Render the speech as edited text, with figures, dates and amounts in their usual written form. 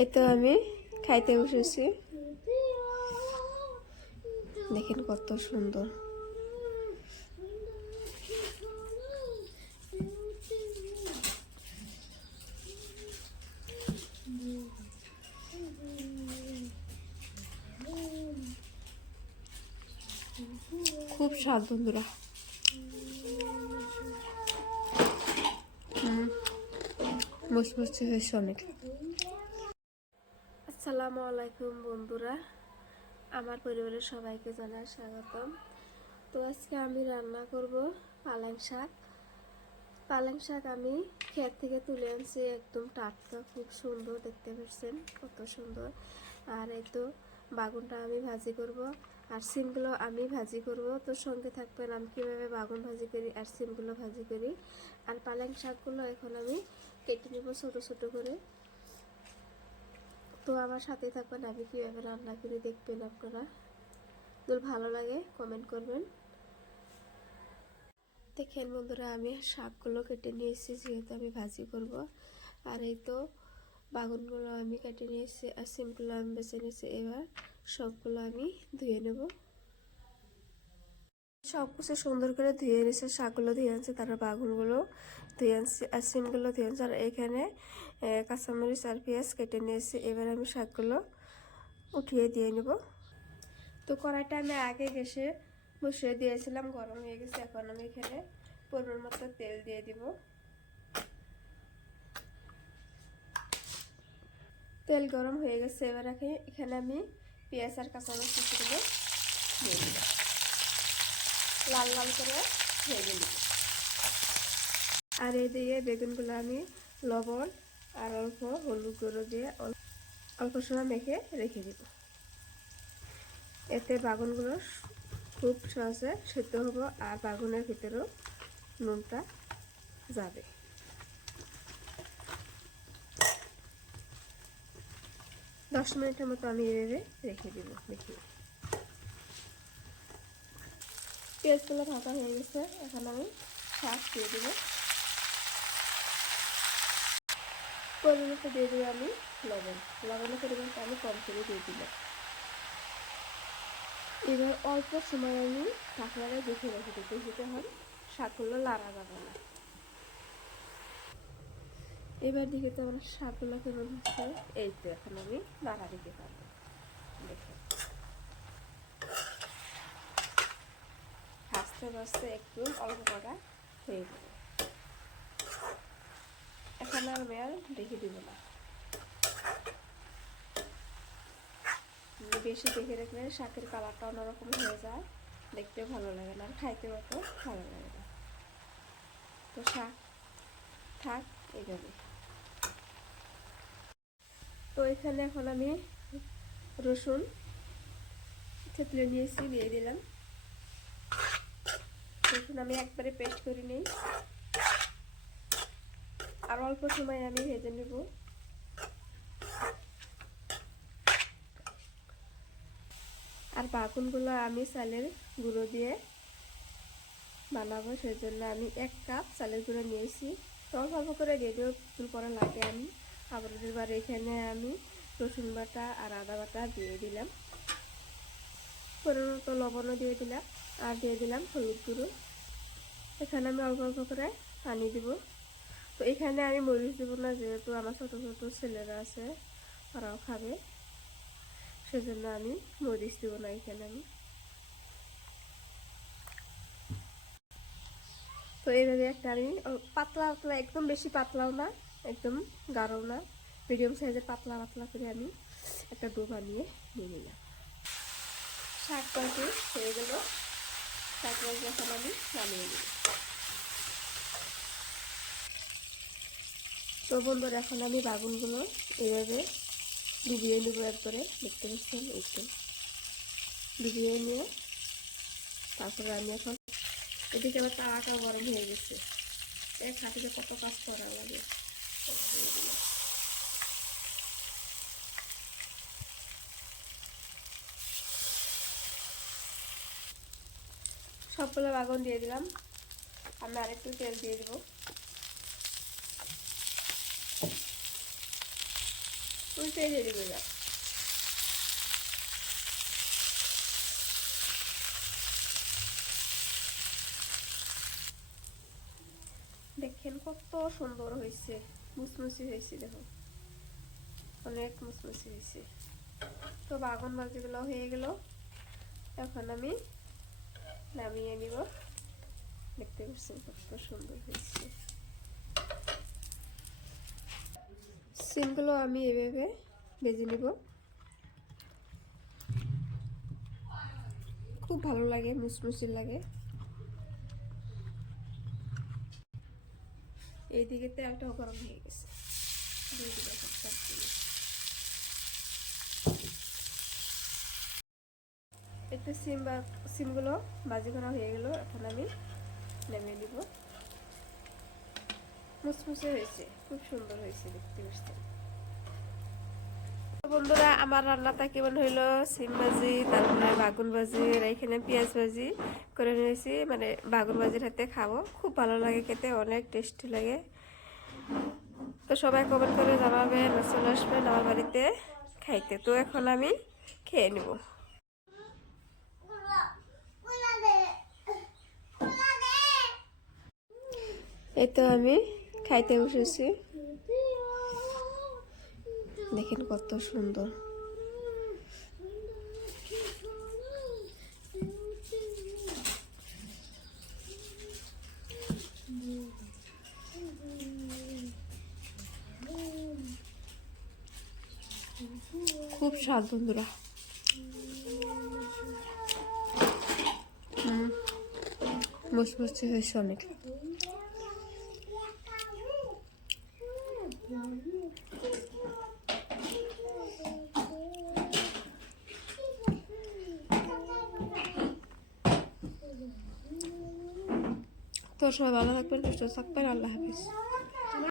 এই তো আমি খাইতে বসেছি। দেখেন কত সুন্দর। খুব স্বাদ বন্ধুরা। মুসমুসে হয়েছে অনেক। আসসালামু আলাইকুম বন্ধুরা, আমার পরিবারের সবাইকে জানাই স্বাগতম। তো আজকে আমি রান্না করব পালং শাক। পালং শাক আমি ক্ষেত থেকে তুলে আনছি, একদম টাটকা, খুব সুন্দর, দেখতে পাচ্ছেন কত সুন্দর। আর এই তো বাগুনটা আমি ভাজি করব, আর সিমগুলো আমি ভাজি করব। তো সঙ্গে থাকবেন আমি কীভাবে বাগুন ভাজি করি আর সিমগুলো ভাজি করি। আর পালং শাকগুলো এখন আমি কেটে নেব ছোটো ছোটো করে। তো আমার সাথে থাকবেন, আমি কীভাবে রান্না করে দেখবেন আপনারা। যদি ভালো লাগে কমেন্ট করবেন। দেখেন বন্ধুরা, আমি শাকগুলো কেটে নিয়েছি যেহেতু আমি ভাজি করব। আর এই তো বাগুনগুলো আমি কেটে নিয়েছি আর সিমগুলো আমি বেছে নিয়েছি। এবার সবগুলো আমি ধুয়ে নেব। সব কিছু সুন্দর করে ধুয়ে নিয়েছি, শাকগুলো ধুয়ে আনছি, তারপর বাগুনগুলো ধুয়ে আনছি আর সিমগুলো ধুয়ে আনছি। আর এখানে কাঁচামরিচ আর পেঁয়াজ কেটে নিয়েছি। এবার আমি শাকগুলো উঠিয়ে দিয়ে নেব। তো কড়াইটা আমি আগে গ্যাসে বসিয়ে দিয়েছিলাম, গরম হয়ে গেছে। এখন আমি এখানে পরিমাণ মতো তেল দিয়ে দিব। তেল গরম হয়ে গেছে। এবার এখানে আমি পেঁয়াজ আর কাঁচামরিচ কুচিগুলো দিয়ে দিব, লাল লাল করে ভেজে নিব। আর এই দিয়ে বেগুনগুলো আমি লবণ আর অল্প হলুদ গুঁড়ো দিয়ে অল্প সময় মেখে রেখে দিব। এতে বাগুনগুলো খুব সহজে সেদ্ধ হবে আর বাগুনের ভিতরেও নুনটা যাবে। দশ মিনিটের মতো আমি এভাবে রেখে দিব মেখে। পেঁয়াজগুলো ভাজা হয়ে গেছে, এখন আমি শাক দিয়ে দেবো। পরিমাণটা দিয়ে দেবো আমি লবণের পরিমাণটা আমি কম করে দিয়ে দিলাম। এবার অল্প সময় আমি ঢাকনাটা দেখে রেখে দিতে যেতে হয়, শাকগুলো লাড়া যাবে না। এবার দিকে তো আমার শাকগুলো কেমন হচ্ছে, এই তো এখন আমি নাড়া দিতে পারবো। দেখুন ভাজতে ভাজতে একটু অল্প করা হয়ে যাবে। এখন আর আমি আর রেখে দিব না। বেশি দেখে রাখলে শাকের কালারটা অন্যরকম হয়ে যায়, দেখতেও ভালো লাগে না আর খাইতেও অত ভালো লাগে না। তো শাক থাক এইভাবে। তো এখানে এখন আমি রসুন থেতলে নিয়েছি, দিয়ে দিলাম। রসুন আমি একবারে পেস্ট করে নিই, আর অল্প সময় আমি ভেজে নেব। আর বাগুনগুলো আমি চালের গুঁড়ো দিয়ে বানাবো, সেজন্য আমি 1 কাপ চালের গুঁড়ো নিয়েছি। তো অল্প অল্প করে দিয়ে দেবো, একটু পরে লাগে আমি আবার। এবার এখানে আমি রসুন বাটা আর আদা বাটা দিয়ে দিলাম, পরিমাণ মতো লবণও দিয়ে দিলাম, আর দিয়ে দিলাম হলুদ গুঁড়ো। এখানে আমি অল্প অল্প করে পানি দিব। তো এখানে আমি মরিচ দেবো না, যেহেতু আমার ছোটো ছোটো ছেলেরা আছে, ওরাও খাবে, সেজন্য আমি মরিচ দেবো না এখানে আমি। তো এইভাবে একটা আমি পাতলা পাতলা, একদম বেশি পাতলাও না একদম গাঢ়ও না, মিডিয়াম সাইজের পাতলা পাতলা করে আমি একটা ডো বানিয়ে নিয়ে নিলাম। শাক ভাজি হয়ে গেল, শাক ভাজি এখন আমি নামিয়ে নিই। তো বন্ধুরা, এখন আমি বাগুনগুলো এইভাবে ডুবিয়ে নেব একবারে, দেখতে পাচ্ছেন এই তো ডুবিয়ে নিয়ে তারপরে আমি এখন এদিকে আবার তাওয়াটা গরম হয়ে গেছে, এক হাতে কত কাজ করা লাগে। সবগুলো বাগুন দিয়ে দিলাম, আমি আরেকটু তেল দিয়ে দেবো। উল্টে দিয়ে দিবে না। দেখেন কত সুন্দর হয়েছে, মুসমুসি হয়েছে, দেখো অনেক মুসমুসি হয়েছে। তো বাগুন ভাজিগুলো হয়ে গেল, এখন আমি নামিয়ে নিব। দেখতে পাচ্ছেন কত সুন্দর হয়েছে। সিমগুলো আমি এভাবে ভেজে নিব, খুব ভালো লাগে, মুসমুসি লাগে। এইদিকে তেলটাও গরম হয়ে গেছে, একটু সিমগুলো ভাজি করা হয়ে গেল, এখন আমি নামিয়ে নিব। মুসমুসে হয়েছে, খুব সুন্দর হয়েছে, দেখতে পাচ্ছেন। বন্ধুরা, আমার রান্নাটা কেমন হইলো? সিম ভাজি, তারপরে বাগুন ভাজি, আর এখানে পেঁয়াজ ভাজি করে নিয়েছি, মানে বাগুন ভাজির হাতে খাবো, খুব ভালো লাগে খেতে, অনেক টেস্টি লাগে। তো সবাই কমেন্ট করে জানাবেন, চলে আসবেন আমার বাড়িতে খাইতে। তো এখন আমি খেয়ে নেব। এই তো আমি খাইতে বসেছি, দেখেন কত সুন্দর। খুব স্বাদ বন্ধুরা। মুসমুসি হয়েছে অনেক। তো সবাই ভালো থাকবেন, সুস্থ থাকবেন, আল্লাহ হাফিজ।